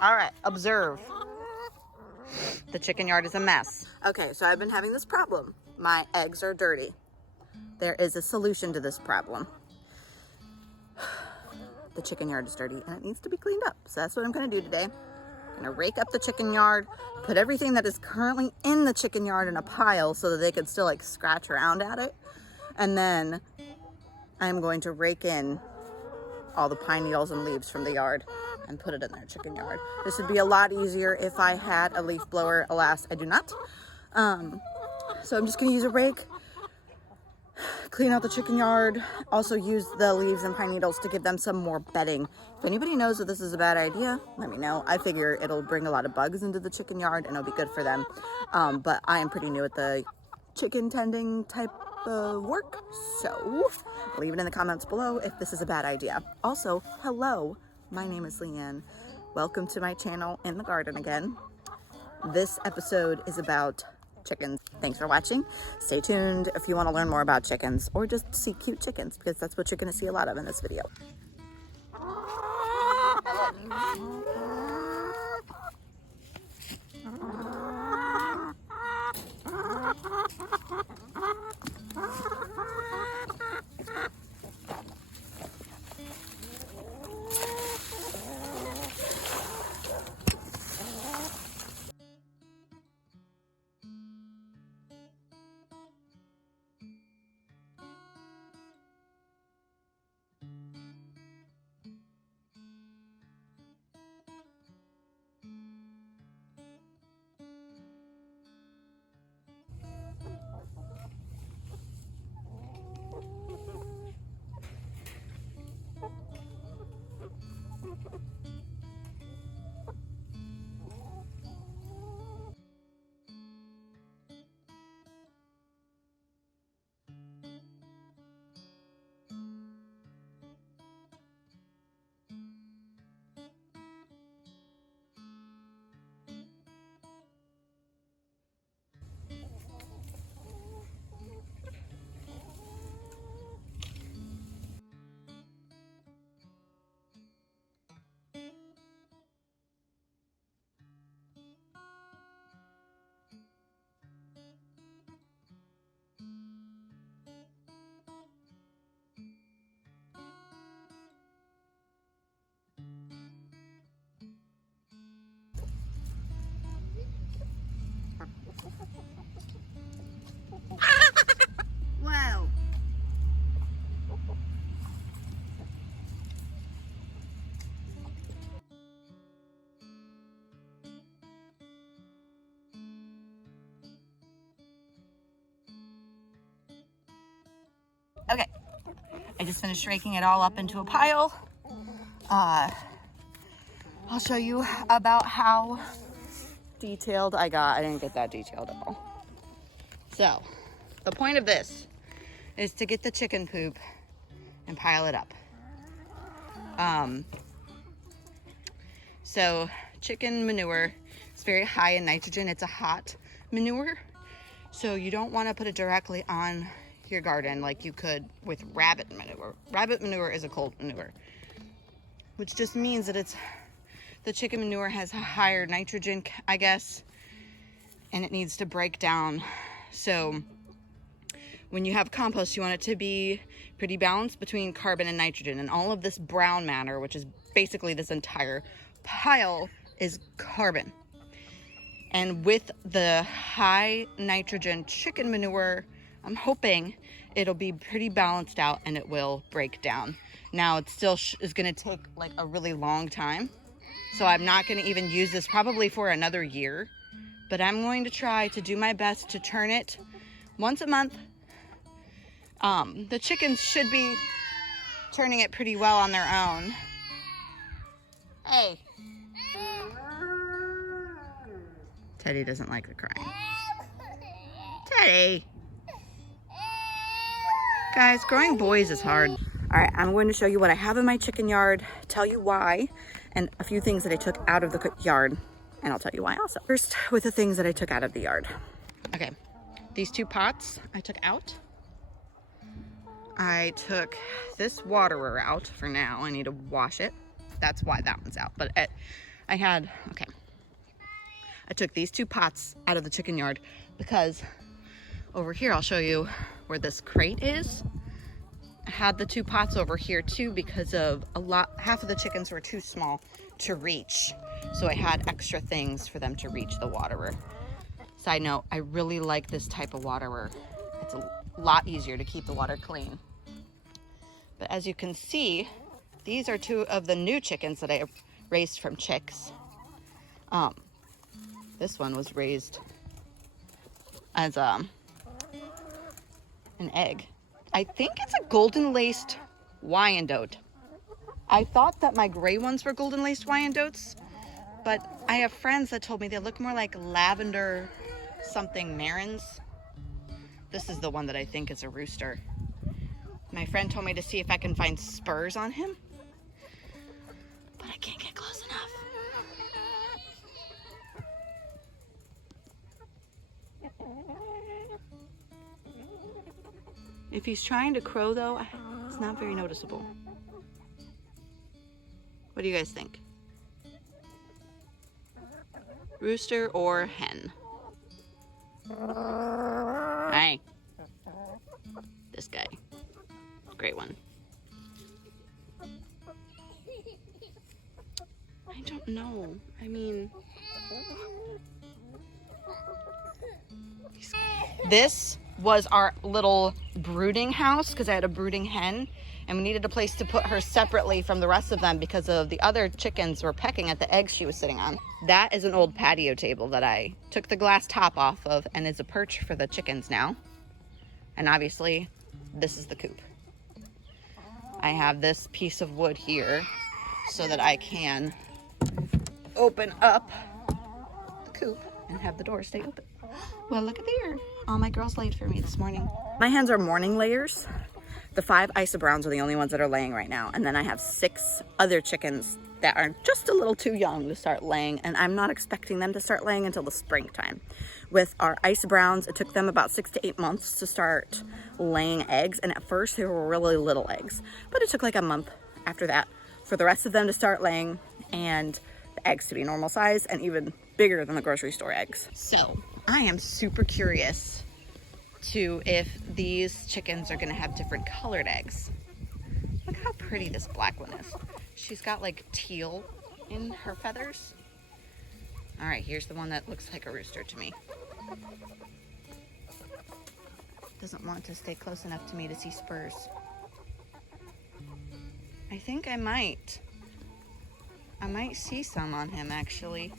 All right, observe. The chicken yard is a mess. Okay, so I've been having this problem. My eggs are dirty. There is a solution to this problem. The chicken yard is dirty and it needs to be cleaned up. So that's what I'm gonna do today. I'm gonna rake up the chicken yard, put everything that is currently in the chicken yard in a pile so that they can still like scratch around at it. And then I'm going to rake in all the pine needles and leaves from the yard and put it in their chicken yard. This would be a lot easier if I had a leaf blower. Alas, I do not. So I'm just gonna use a rake, clean out the chicken yard, also use the leaves and pine needles to give them some more bedding. If anybody knows that this is a bad idea, let me know. I figure it'll bring a lot of bugs into the chicken yard and it'll be good for them. But I am pretty new at the chicken tending type of work, so leave it in the comments below if this is a bad idea. Also, hello, my name is Leanne. Welcome to my channel in the garden again. This episode is about chickens. Thanks for watching. Stay tuned if you want to learn more about chickens or just see cute chickens, because that's what you're going to see a lot of in this video. Wow. Okay, I just finished raking it all up into a pile. I'll show you about how detailed I got. I didn't get that detailed at all. So, the point of this is to get the chicken poop and pile it up. So chicken manure is very high in nitrogen. It's a hot manure. So you don't want to put it directly on your garden like you could with rabbit manure. Rabbit manure is a cold manure, which just means that the chicken manure has a higher nitrogen, I guess, and it needs to break down. So when you have compost, you want it to be pretty balanced between carbon and nitrogen. And all of this brown matter, which is basically this entire pile, is carbon. And with the high nitrogen chicken manure, I'm hoping it'll be pretty balanced out and it will break down. Now, it still is going to take like a really long time. So I'm not going to even use this probably for another year. But I'm going to try to do my best to turn it once a month. The chickens should be turning it pretty well on their own. Hey. Teddy doesn't like the crying. Teddy. Guys, growing boys is hard. All right, I'm going to show you what I have in my chicken yard, tell you why, and a few things that I took out of the yard, and I'll tell you why also. First, with the things that I took out of the yard. Okay, these 2 pots I took out. I took this waterer out for now. I need to wash it. That's why that one's out. But Okay. I took these 2 pots out of the chicken yard because over here, I'll show you where this crate is. I had the 2 pots over here too because of half of the chickens were too small to reach. So I had extra things for them to reach the waterer. Side note, I really like this type of waterer. It's a lot easier to keep the water clean. But as you can see, these are 2 of the new chickens that I raised from chicks. This one was raised as an egg. I think it's a golden laced Wyandotte. I thought that my gray ones were golden laced Wyandottes, but I have friends that told me they look more like lavender something Marins. This is the one that I think is a rooster. My friend told me to see if I can find spurs on him, but I can't get close enough. If he's trying to crow though, it's not very noticeable. What do you guys think? Rooster or hen? Hi. This guy. Great one. I don't know. I mean... This was our little brooding house because I had a brooding hen and we needed a place to put her separately from the rest of them because of the other chickens were pecking at the eggs she was sitting on. That is an old patio table that I took the glass top off of and is a perch for the chickens now. And obviously this is the coop. I have this piece of wood here so that I can open up the coop and have the door stay open. Well, look at there. All my girls laid for me this morning. My hens are morning layers. The 5 Isa Browns are the only ones that are laying right now. And then I have 6 other chickens that are just a little too young to start laying. And I'm not expecting them to start laying until the springtime. With our Isa Browns, it took them about 6 to 8 months to start laying eggs. And at first they were really little eggs. But it took like a month after that for the rest of them to start laying and the eggs to be normal size and even bigger than the grocery store eggs. So I am super curious to if these chickens are gonna have different colored eggs. Look how pretty this black one is. She's got like teal in her feathers. All right, here's the one that looks like a rooster to me. Doesn't want to stay close enough to me to see spurs. I think I might see some on him actually.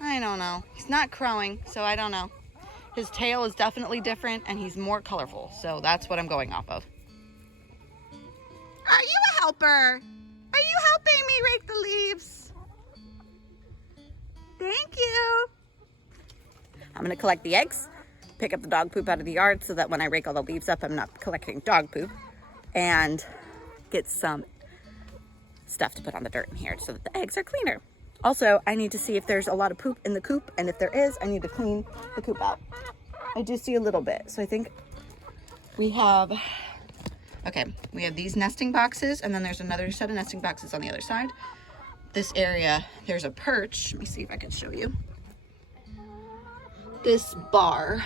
I don't know. He's not crowing, so I don't know. His tail is definitely different and he's more colorful, so that's what I'm going off of. Are you a helper? Are you helping me rake the leaves? Thank you. I'm gonna collect the eggs, pick up the dog poop out of the yard so that when I rake all the leaves up, I'm not collecting dog poop, and get some stuff to put on the dirt in here so that the eggs are cleaner. Also, I need to see if there's a lot of poop in the coop, and if there is, I need to clean the coop out. I do see a little bit, so I think we have, okay, we have these nesting boxes, and then there's another set of nesting boxes on the other side. This area, there's a perch. Let me see if I can show you. This bar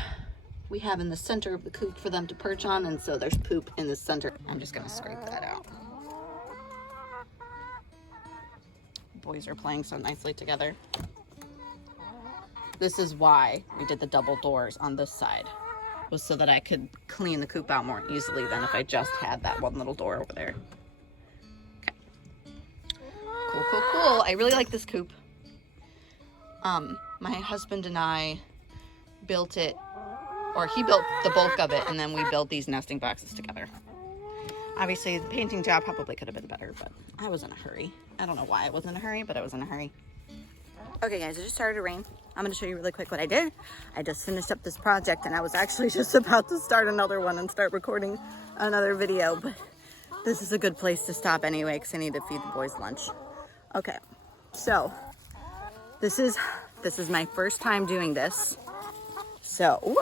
we have in the center of the coop for them to perch on, and so there's poop in the center. I'm just gonna scrape that out. Boys are playing so nicely together. This is why we did the double doors on this side, was so that I could clean the coop out more easily than if I just had that one little door over there. Okay. Cool, cool, cool. I really like this coop. My husband and I built it, or he built the bulk of it, and then we built these nesting boxes together. Obviously, the painting job probably could have been better, but I was in a hurry. I don't know why I was in a hurry, but I was in a hurry. Okay, guys, it just started to rain. I'm going to show you really quick what I did. I just finished up this project, and I was actually just about to start another one and start recording another video, but this is a good place to stop anyway because I need to feed the boys lunch. Okay, so this is my first time doing this, so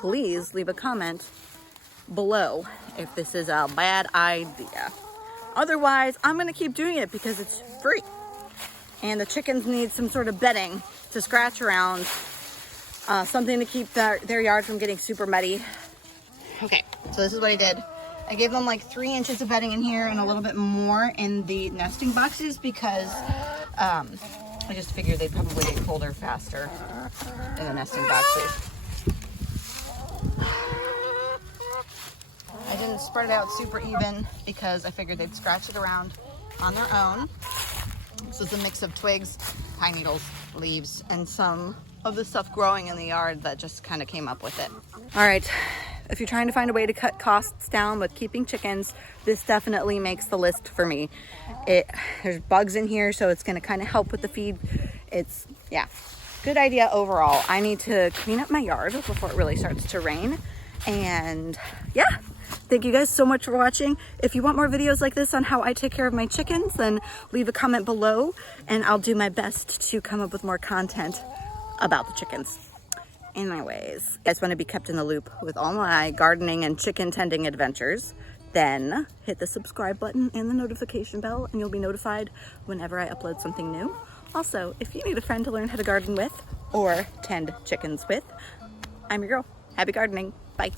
please leave a comment below if this is a bad idea. Otherwise, I'm gonna keep doing it because it's free. And the chickens need some sort of bedding to scratch around, something to keep their yard from getting super muddy. Okay, so this is what I did. I gave them like 3 inches of bedding in here and a little bit more in the nesting boxes because I just figured they'd probably get colder faster in the nesting boxes. I didn't spread it out super even because I figured they'd scratch it around on their own. So it's a mix of twigs, pine needles, leaves, and some of the stuff growing in the yard that just kind of came up with it. All right, if you're trying to find a way to cut costs down with keeping chickens, this definitely makes the list for me. There's bugs in here, so it's gonna kind of help with the feed. Yeah, good idea overall. I need to clean up my yard before it really starts to rain. And yeah, thank you guys so much for watching. If you want more videos like this on how I take care of my chickens, then leave a comment below and I'll do my best to come up with more content about the chickens. Anyways, if you guys want to be kept in the loop with all my gardening and chicken tending adventures, then hit the subscribe button and the notification bell and you'll be notified whenever I upload something new. Also, if you need a friend to learn how to garden with or tend chickens with, I'm your girl. Happy gardening. Bye.